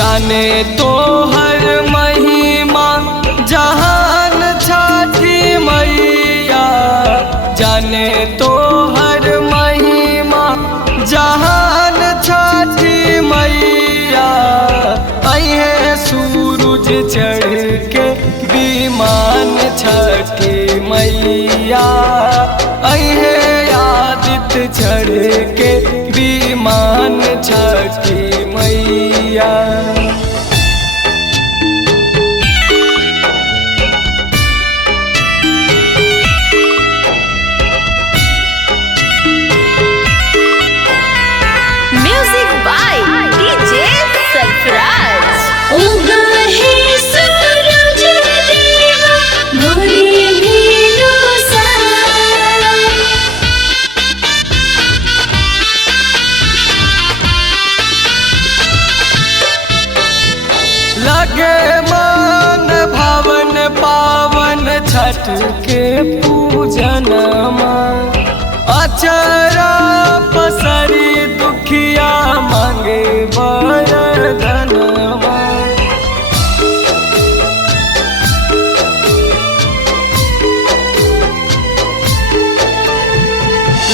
जाने तो हर महिमा जहान छठी मैया, जाने तो हर महिमा जहान छठी मैया। अहे सूरज चढ़ के विमान छठी मैया, अहे आदित्य चढ़ के विमान Chhathi Maiya. Music by DJ Sarfaraz. उगा है सूरज देवा भोरे भेलो सारा, लगे मन भवन पावन छठ के पूजनमा, अचरा पसरी दुखिया मांगे वरदानमा।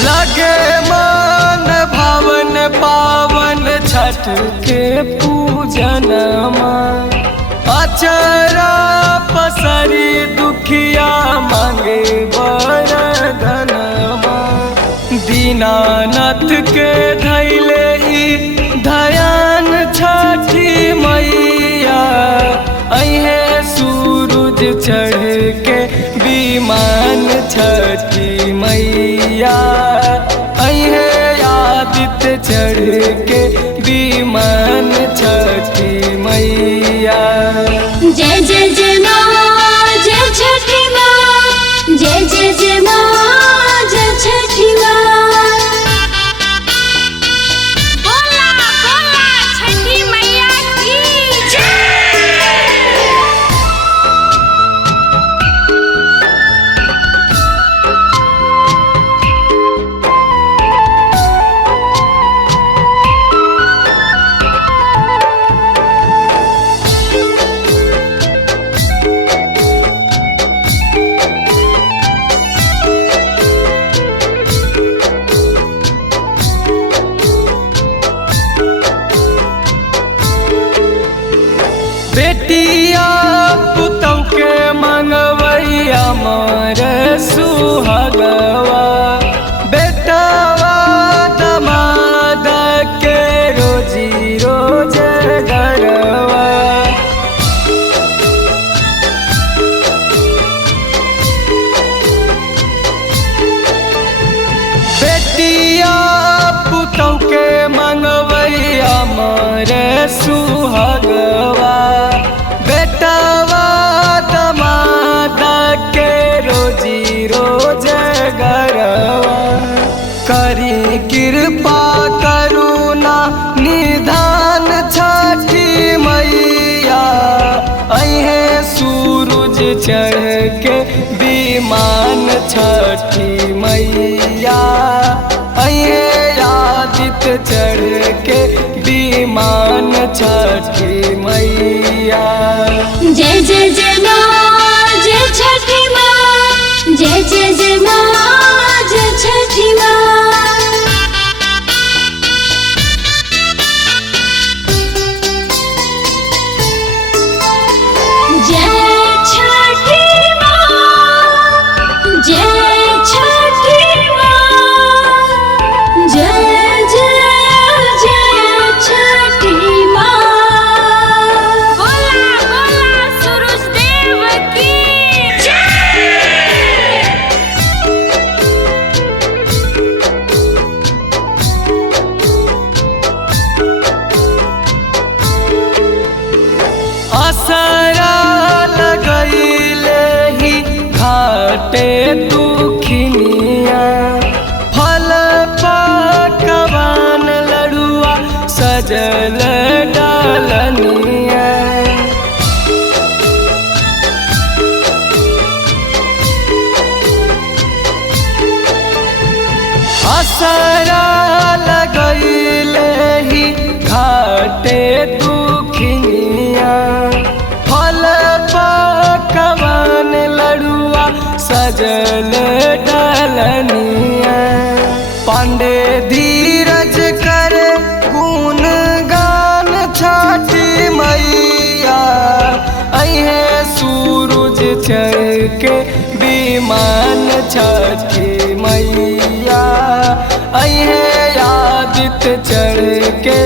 लगे मन भवन पावन छठ के पूजनमा, अचरा पसरी दुखिया मांगे वरदानमा। दीनानाथ के धैले ई धयान छठी मैया, अहे सूरज चढ़ के विमान छठी मैया, अहे आदित्य चढ़ के विमान छठी मैया। जय जय जय माँ जय छठी माँ, जय जय जय माँ जय छठी माँ। बोला बोला छठी मैया की जय। बेटिया पुतौ के मंगवैया मार सुहागवा, बेटावा दमाद के रोजी रोज गरवा। बेटिया पुतौ के मंगवैया मार सुहागवा, बेटावा दमाद के रोजी रोज गरवा। करी कृपा करुणा निधान छठी मैया, अहे सूरज चढ़ के विमान छठी मैया, अहे आदित्य चढ़ के विमान छठी मैया। जय जय जय माँ जय छठी माँ, जय जय जय माँ जय छठी माँ। जय छठी माँ, जय छठी माँ, जय जय जय छठी माँ। बोला बोला सूरज देव की जय। असरा लगैले ही घाटे दुखिनिया, फल पकवान लड़ुआ सजल डालनिया। असरा लगैले ही घाटे दुखिन सजल ढलनिया। पांडे धीरज करे गुण गान छठी मैया, अहे सूरज चढ़ के विमान छठी मैया, अहे आदित्य चढ़ के